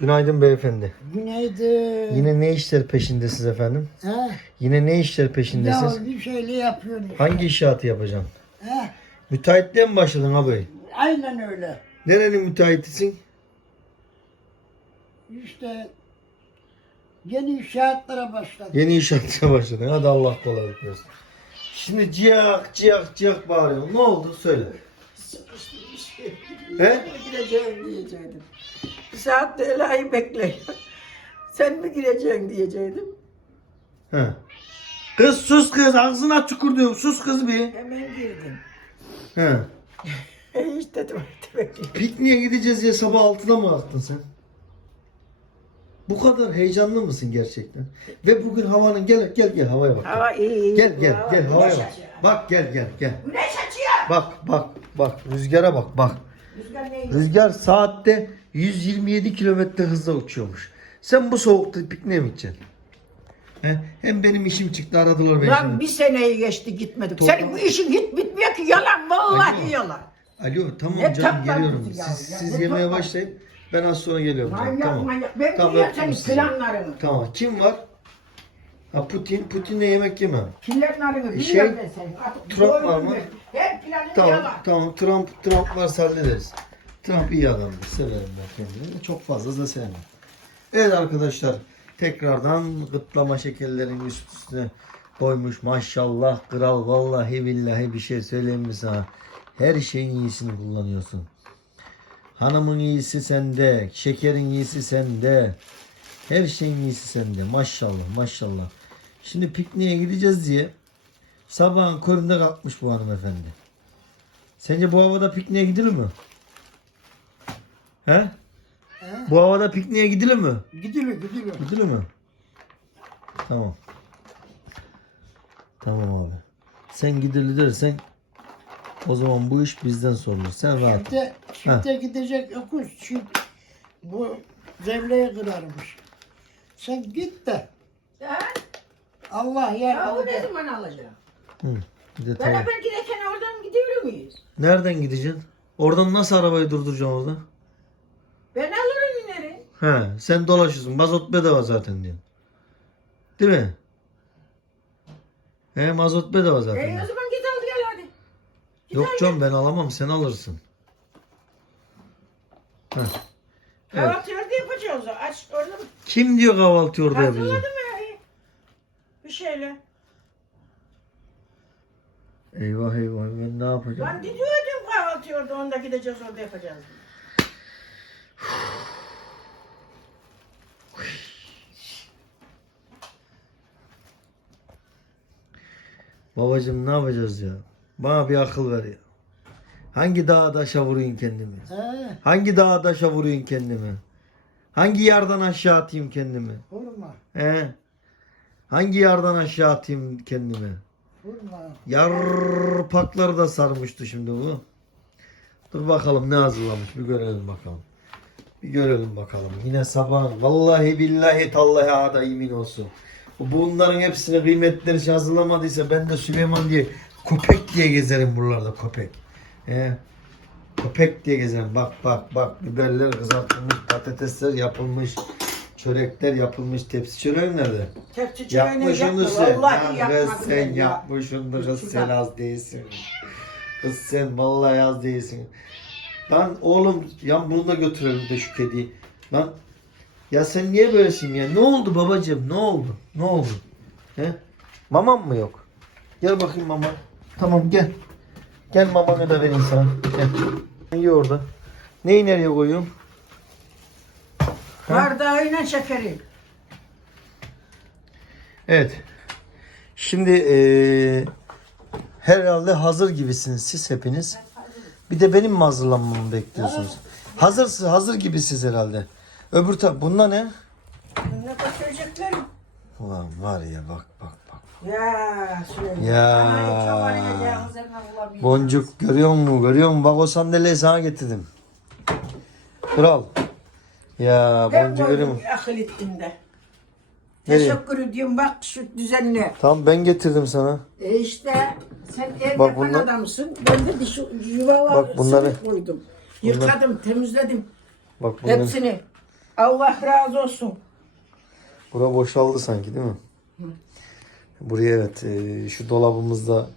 Günaydın beyefendi. Günaydın. Yine ne işler peşindesiniz efendim? Ha? Yine ne işler Ya peşindesiniz? bir şeyle yapıyorsun. Hangi inşaatı yapacaksın? Ha? Müteahhitliğe mi başladın abi? Aynen öyle. Nerenin müteahhitisin? İşte yeni inşaatlara başladık. Yeni inşaatına başladın. Hadi Allah kolaylık versin. Şimdi ciyak ciyak ciyak bağırıyor. Ne oldu? Söyle. He? gireceğim diyecektim. Bir saat de Ela'yı bekle. Sen mi gireceksin diyecektim. He. Kız sus kız ağzına tükür diyorum. Sus kız bir. Hemen girdim. He. E işte dedim hadi bekle. Pikniğe gideceğiz diye sabah 6'da mı kalktın sen? Bu kadar heyecanlı mısın gerçekten? Ve bugün havanın gel gel gel havaya bak. Hava iyi iyi. Gel gel Hava- gel havaya bak. Bak gel gel gel. Güneş açıyor. Bak bak bak rüzgara bak bak. Rüzgar ne? Rüzgar saatte 127 kilometre hızla uçuyormuş. Sen bu soğukta pikniğe mi gideceksin? He? Hem benim işim çıktı aradılar beni. Lan şimdi. bir seneyi geçti gitmedik. Toplam- Senin bu işin hiç bitmiyor ki yalan vallahi Alo. yalan. Alo tamam Ne canım geliyorum. ya? Siz, Ya siz ne yemeğe başlayın. Ben az sonra geliyorum. canım. Manyak Tamam. manyak. Ben Tamam, biliyorum senin sizi. planlarını. Tamam. Kim var? Ha Putin. Putin'le yemek yemem. Planlarını E, biliyorum şey, ben senin. Artık Trump doğru var mı? Her planın Tamam. yalan. Tamam. Trump Trump varsa hallederiz. Trump iyi adamdır. Severim ben kendini. Çok fazla da sevmem. Evet arkadaşlar. Tekrardan gıtlama şekerlerin üst üstüne koymuş. Maşallah kral vallahi billahi bir şey söyleyeyim mi sana? Her şeyin iyisini kullanıyorsun. Hanımın iyisi sende. Şekerin iyisi sende. Her şeyin iyisi sende. Maşallah maşallah. Şimdi pikniğe gideceğiz diye sabahın köründe kalkmış bu hanımefendi. Sence bu havada pikniğe gidilir mi? He? He? Bu havada pikniğe gidilir mi? Gidiliyor gidiliyor. Gidilir mi? Tamam. Tamam abi. Sen gidilir dersen o zaman bu iş bizden sorulur. Sen rahat. Çifte, çifte gidecek yokuz. Çift bu zevleye kırarmış. Sen git de Ha? Allah Ya o ne zaman alacağım? Hı. Bir de tamam. Beraber giderken oradan gidiyor muyuz? Nereden gideceksin? Oradan nasıl arabayı durduracaksın orada? He, sen dolaşıyorsun. Mazot bedava zaten diyorsun. Değil mi? He, mazot bedava zaten. E o zaman git al gel hadi. Git Yok al canım ben alamam. Sen alırsın. Gel. Evet. Kahvaltı orada yapacağız. Aç orada mı? Kim diyor kahvaltı orada yapacağım? Hazırladım ya. iyi. Bir şeyle. Eyvah eyvah ben ne yapacağım? Ben diyordum kahvaltı orada. Onda gideceğiz orada yapacağız. Babacım ne yapacağız ya? Bana bir akıl ver ya. Hangi dağa taşa vurayım kendimi? He, Hangi dağa taşa vurayım kendimi? Hangi yerden aşağı atayım kendimi? vurma. He? Hangi yerden aşağı atayım kendimi? Vurma. Yarpakları da sarmıştı şimdi bu. Dur bakalım ne hazırlamış bir görelim bakalım. Bir görelim bakalım. Yine sabah vallahi billahi tallahi ada yemin olsun. Bunların hepsini kıymetleri için hazırlamadıysa ben de Süleyman diye köpek diye gezerim buralarda köpek. He. Köpek diye gezerim. Bak bak bak biberler kızartılmış, patatesler yapılmış, çörekler yapılmış. Tepsi çöreği nerede? Tepsi çayını Yapmışsın yapma. sen. Vallahi kız yapmadım sen ben ya. yapmışsın kız sen az değilsin. Kız sen vallahi az değilsin. Lan oğlum ya bunu da götürelim de şu kediyi. Lan ya sen niye böylesin ya? Ne oldu babacığım? Ne oldu? Ne oldu? He? Mamam mı yok? Gel bakayım mama. Tamam gel. Gel mamanı da vereyim sana. Gel. İyi orada. Neyi nereye koyuyorum? Bardağıyla şekeri. Evet. Şimdi eee, herhalde hazır gibisiniz siz hepiniz. Bir de benim mi hazırlanmamı bekliyorsunuz? Hazır, hazır gibisiz herhalde. Öbür taraf, bunda ne? Ne götüreceklerim? Ulan var ya bak bak bak. Ya Süleyman. Ya. Boncuk görüyor musun? Görüyor musun? Bak o sandalyeyi sana getirdim. Kral. Ya Ben boncuk görüyor musun? akıl ettim de. Nereye? Teşekkür ediyorum bak şu düzenli. Tamam ben getirdim sana. E işte sen ev Bak yapan bunlar- adamsın. Ben de diş yuvalar Bak bunları- koydum. Yıkadım, temizledim Bak bunları, hepsini. Allah razı olsun. Bura boşaldı sanki değil mi? Buraya evet e, şu dolabımızda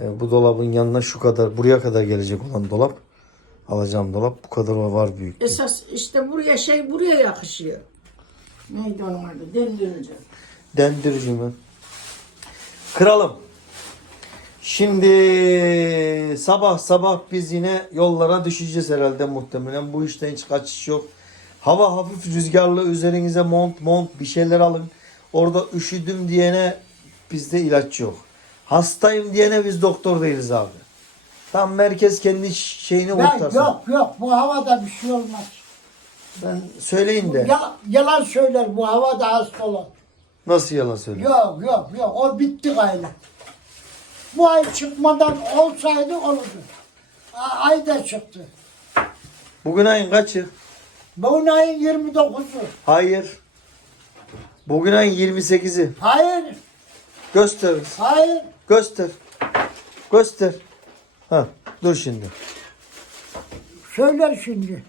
e, bu dolabın yanına şu kadar buraya kadar gelecek olan dolap alacağım dolap bu kadar var büyük. Esas işte buraya şey buraya yakışıyor. Neydi onun adı? Dendirici. Dendirici mi? Kralım. Şimdi sabah sabah biz yine yollara düşeceğiz herhalde muhtemelen. Bu işten hiç kaçış yok. Hava hafif rüzgarlı üzerinize mont mont bir şeyler alın. Orada üşüdüm diyene bizde ilaç yok. Hastayım diyene biz doktor değiliz abi. Tam merkez kendi şeyini Ben kurtarsın. yok yok bu havada bir şey olmaz. Ben söyleyin de. Ya, yalan söyler bu havada hasta olan. Nasıl yalan söylüyor? Yok yok yok o bitti gayrı. Bu ay çıkmadan olsaydı olurdu. Ay da çıktı. Bugün ayın kaçı? Bugün ayın 29'u. Hayır. Bugün ayın 28'i. Hayır, Göster. hayır. Göster. Göster. Ha, dur şimdi. Söyler şimdi.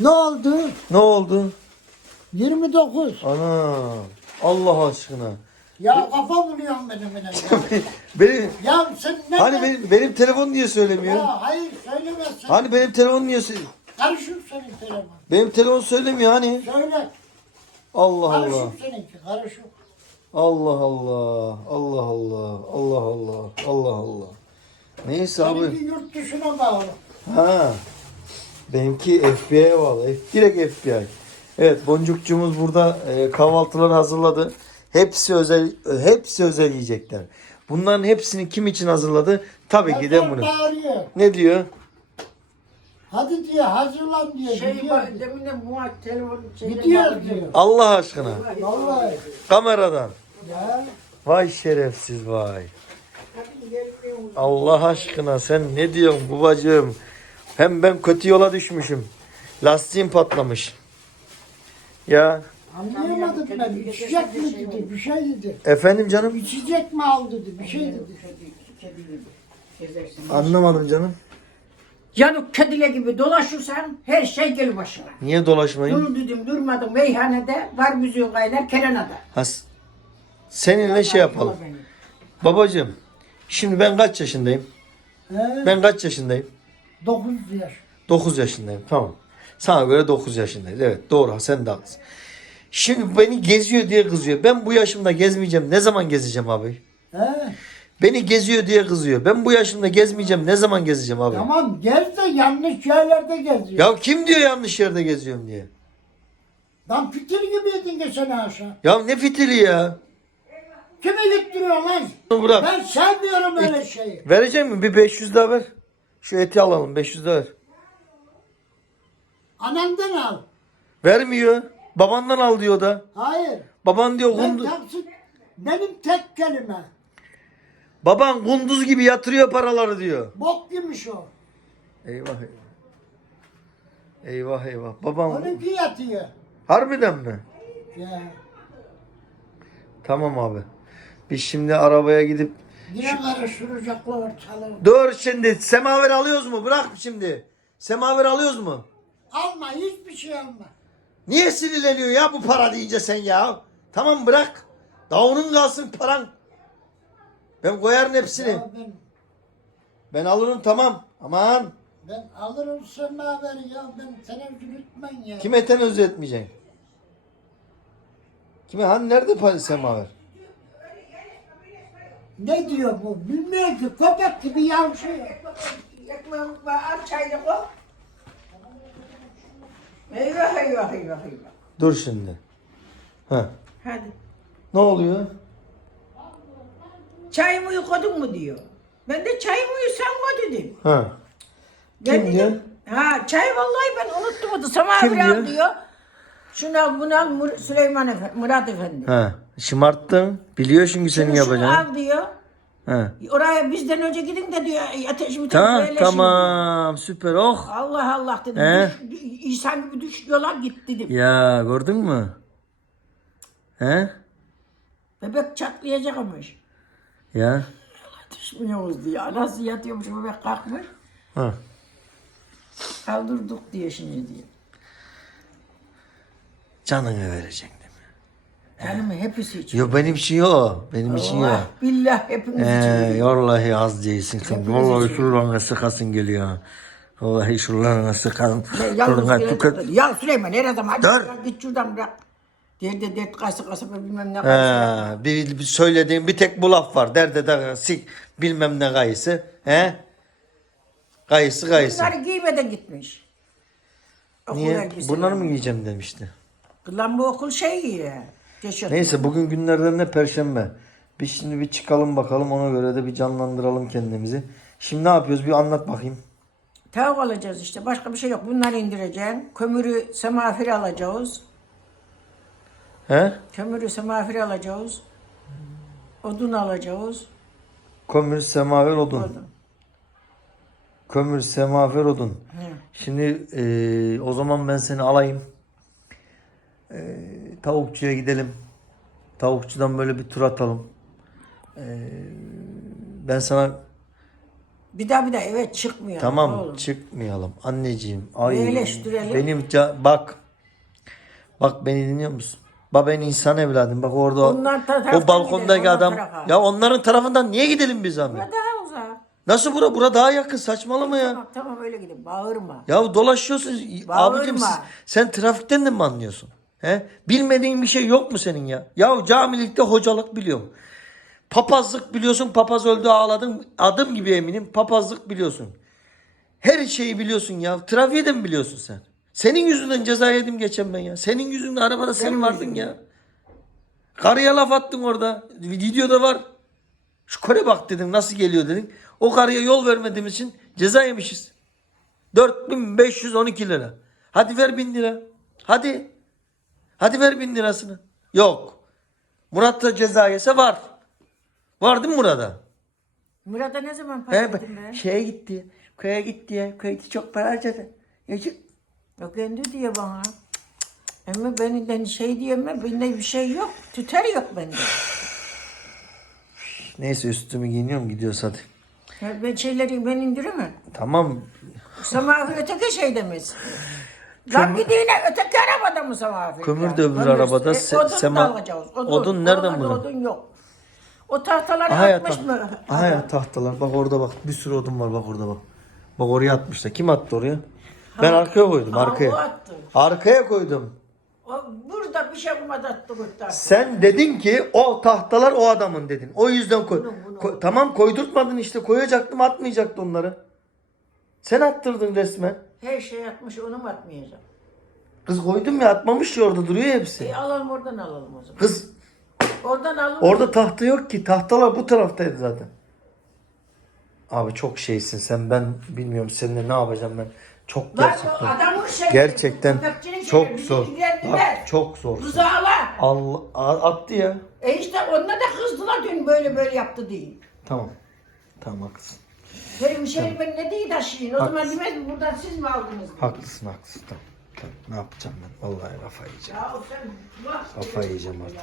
Ne oldu? Ne oldu? 29. Ana. Allah aşkına. Ya kafa buluyorsun benim benim ya. Benim ya sen ne? hani benim benim telefon niye söylemiyor? Ya hayır söylemezsin. Hani benim telefon niye sö- Karışır senin telefon. Benim telefon söylemiyor hani? Söyle. Allah Allah. Seninki. Allah Allah. Allah Allah. Allah Allah. Allah Allah. Neyse abi. Seninki yurt dışına bağlı. Ha. Benimki FBI'ye bağlı. F, direkt FBI. Evet boncukçumuz burada e, kahvaltıları hazırladı. Hepsi özel hepsi özel yiyecekler. Bunların hepsini kim için hazırladı? Tabii ki de bunu. bağırıyor. Ne diyor? Hadi diye hazırlan diye Şey gidiyor. var, demin de bu telefon şeyleri Gidiyor diyor. Allah aşkına. Vallahi. Kameradan. Ya. Vay şerefsiz vay. Allah aşkına sen ne diyorsun babacığım? Hem ben kötü yola düşmüşüm. Lastiğim patlamış. Ya Anlayamadım ben. İçecek mi dedi, bir şey dedi. efendim canım? İçecek mi al dedi, bir şey dedi. Anlamadım canım. Yanık kediler gibi dolaşırsan her şey gelir başına. Niye dolaşmayın? Dur dedim durmadım meyhanede var müziğin kaynar Kerena'da. Has. Seninle şey yapalım. Babacığım. Şimdi ben kaç yaşındayım? He? Ben kaç yaşındayım? 9 yaş. 9 yaşındayım. Tamam. Sana göre 9 yaşındayız. Evet doğru sen de haklısın. Şimdi beni geziyor diye kızıyor. Ben bu yaşımda gezmeyeceğim. Ne zaman gezeceğim abi? He? Beni geziyor diye kızıyor. Ben bu yaşımda gezmeyeceğim. Ne zaman gezeceğim abi? Tamam gez de yanlış yerlerde geziyor. Ya kim diyor yanlış yerde geziyorum diye? Lan fitil gibiydin geçen aşağı. Ya ne fitili ya? Kimi gittiriyor lan? Bırak. Ben sevmiyorum öyle şeyi. Verecek mi? Bir 500 daha ver. Şu eti alalım. 500 daha ver. Anandan al. Vermiyor. Babandan al diyor da. Hayır. Baban diyor Ben kundu- taksit benim tek kelime. Baban kunduz gibi yatırıyor paraları diyor. Bok yemiş o. Eyvah eyvah. Eyvah eyvah. Babam Onunki yatıyor. harbiden mi? Ya. Tamam abi. Biz şimdi arabaya gidip Yine karıştıracaklar ortalığı. Dur şimdi semaver alıyoruz mu? Bırak şimdi. Semaver alıyoruz mu? Alma hiçbir şey alma. Niye sinirleniyor ya bu para deyince sen ya? Tamam bırak. Daha onun kalsın paran. Ben koyarım hepsini. Ya ben, Ben alırım tamam. Aman. ben alırım sen ne haber ya ben televizyon ütmen ya. Kime tenezzül etmeyeceksin? Kime? Hani nerede pa- semaver? Ne diyor bu? Bilmiyor ki köpek gibi yavşıyor. Var al çayını koy. Eyvah eyvah eyvah eyvah. Dur şimdi. Ha. Hadi. Ne oluyor? Çayımı koydun mu diyor. Ben de çayımı sen koy dedim. Ha. Ben Kim dedim, diyor? Ha çay vallahi ben unuttum onu. Sama Kim diyor? diyor. Bunu al Mur- Süleyman Efendi, Murat Efendi. Ha. Şımarttın. Biliyor çünkü senin Şunu, yapacağını. al diyor. Ha. Oraya bizden önce gidin de diyor ateşimi Tamam diyor. tamam süper oh. Allah Allah dedim. He? Düş, İnsan gibi düş yola git dedim. Ya gördün mü? He? Bebek çatlayacakmış. Ya. Düşmüyoruz diye. Anası yatıyormuş bebek kalkmış. Ha. Kaldırdık diye şimdi diye. Canını vereceksin değil mi? Canımı hepsi için. Yok benim için yok. Benim için yok. Allah billah hepimiz Ee, için. vallahi az değilsin. Hepimiz Vallahi için. şuralarına sıkasın geliyor. Vallahi şuralarına sıkan. Şey, Yalnız Şuralarına Ya Süleyman her adam hadi Dur. ya, git şuradan bırak. Derde dert kaysı kaysı bilmem ne He, kaysı. bir, bir söylediğin bir tek bu laf var. Derde de sik bilmem ne kayısı. He? Kayısı kayısı. Bunları giymeden gitmiş. Niye? elbise. Bunları mı giyeceğim demişti. Lan bu okul şey. Tişört. Neyse bugün günlerden ne perşembe. Biz şimdi bir çıkalım bakalım ona göre de bir canlandıralım kendimizi. Şimdi ne yapıyoruz bir anlat bakayım. Tavuk alacağız işte. Başka bir şey yok. Bunları indireceksin. Kömürü semafiri alacağız. He? Kömürü semafiri alacağız. Odun alacağız. Kömür, semaver, odun. Odun. Kömür, semaver, odun. He. Şimdi eee, o zaman ben seni alayım. Eee, tavukçuya gidelim. Tavukçudan böyle bir tur atalım. Eee, ben sana Bir daha bir daha eve çıkmıyor. tamam oğlum. çıkmayalım anneciğim. Ay, Birleştirelim. benim ca- bak bak beni dinliyor musun? Bak ben insan evladım. Bak orada Onlar taraftan o balkondaki gidelim, onlar adam. tarafa. Ya onların tarafından niye gidelim biz abi? Daha uzak. Nasıl bura? Bura daha yakın. Saçmalama ya. Tamam tamam öyle gidin. Bağırma. Ya dolaşıyorsun. Bağırma. Abicim siz- sen trafikten de mi anlıyorsun? He? Bilmediğin bir şey yok mu senin ya? Ya camilikte hocalık biliyorum. Papazlık biliyorsun. Papaz öldü ağladın. Adım gibi eminim. Papazlık biliyorsun. Her şeyi biliyorsun ya. Trafiği de mi biliyorsun sen? Senin yüzünden ceza yedim geçen ben ya. Senin yüzünden arabada sen Benim vardın yüzümden. ya. Karıya laf attın orada. Videoda var. Şu kore bak dedim nasıl geliyor dedin. O karıya yol vermediğimiz için ceza yemişiz. 4512 lira. Hadi ver 1000 lira. Hadi. Hadi ver 1000 lirasını. Yok. Murat da ceza yese var. Var değil mi Murat'a? Murat'a ne zaman para He, verdin be? şeye gitti. Köye gitti ya. Köye gitti çok para harcadı. Ya, şu- Yok kendi diyor bana. Ama benden şey diyemem. Bende bir şey yok. Tüter yok bende. Neyse üstümü giyiniyorum gidiyoruz hadi. Ya ben şeyleri ben indiremem. Tamam. Samafir öteki şeyde mi? Lan gidiğine öteki arabada mı samafir? Kömür ya? de öbür Kömür. arabada, se- odun sema- alacağız. Odun nereden Oralarda bulun? Odun yok. O tahtaları Aha ya, atmış taht- mı? Aha ya tahtalar. Bak orada bak. Bir sürü odun var bak orada bak. Bak oraya atmışlar. Kim attı oraya? Ben arkaya koydum arkaya. Arkaya koydum. O, burada bir şey bulmadı attı burada. Sen dedin ki o tahtalar o adamın dedin. O yüzden koy. Bunu, bunu. Koy- Tamam koydurtmadın işte. Koyacaktım atmayacaktı onları. Sen attırdın resmen. Her şey atmış onu mu atmayacağım? Kız koydum ya atmamış ya orada duruyor hepsi. E alalım oradan alalım o zaman. Kız Oradan alalım. orada tahta yok ki. Tahtalar bu taraftaydı zaten. Abi çok şeysin sen ben bilmiyorum seninle ne yapacağım ben. Çok o gerçekten. adamın şeyi, Gerçekten köpekçinin çok zor. Bak, çok zor. Rızala. Allah a- attı ya. E işte onunla da kızdılar dün böyle böyle yaptı değil. Tamam. Tamam haklısın. Benim şey ben ne değil taşıyın. O zaman Haklısın. demez mi buradan siz mi aldınız? Haklısın haklısın. Tamam. tamam. Ne yapacağım ben? Vallahi kafayı yiyeceğim. Ya sen bak. Kafayı yiyeceğim artık.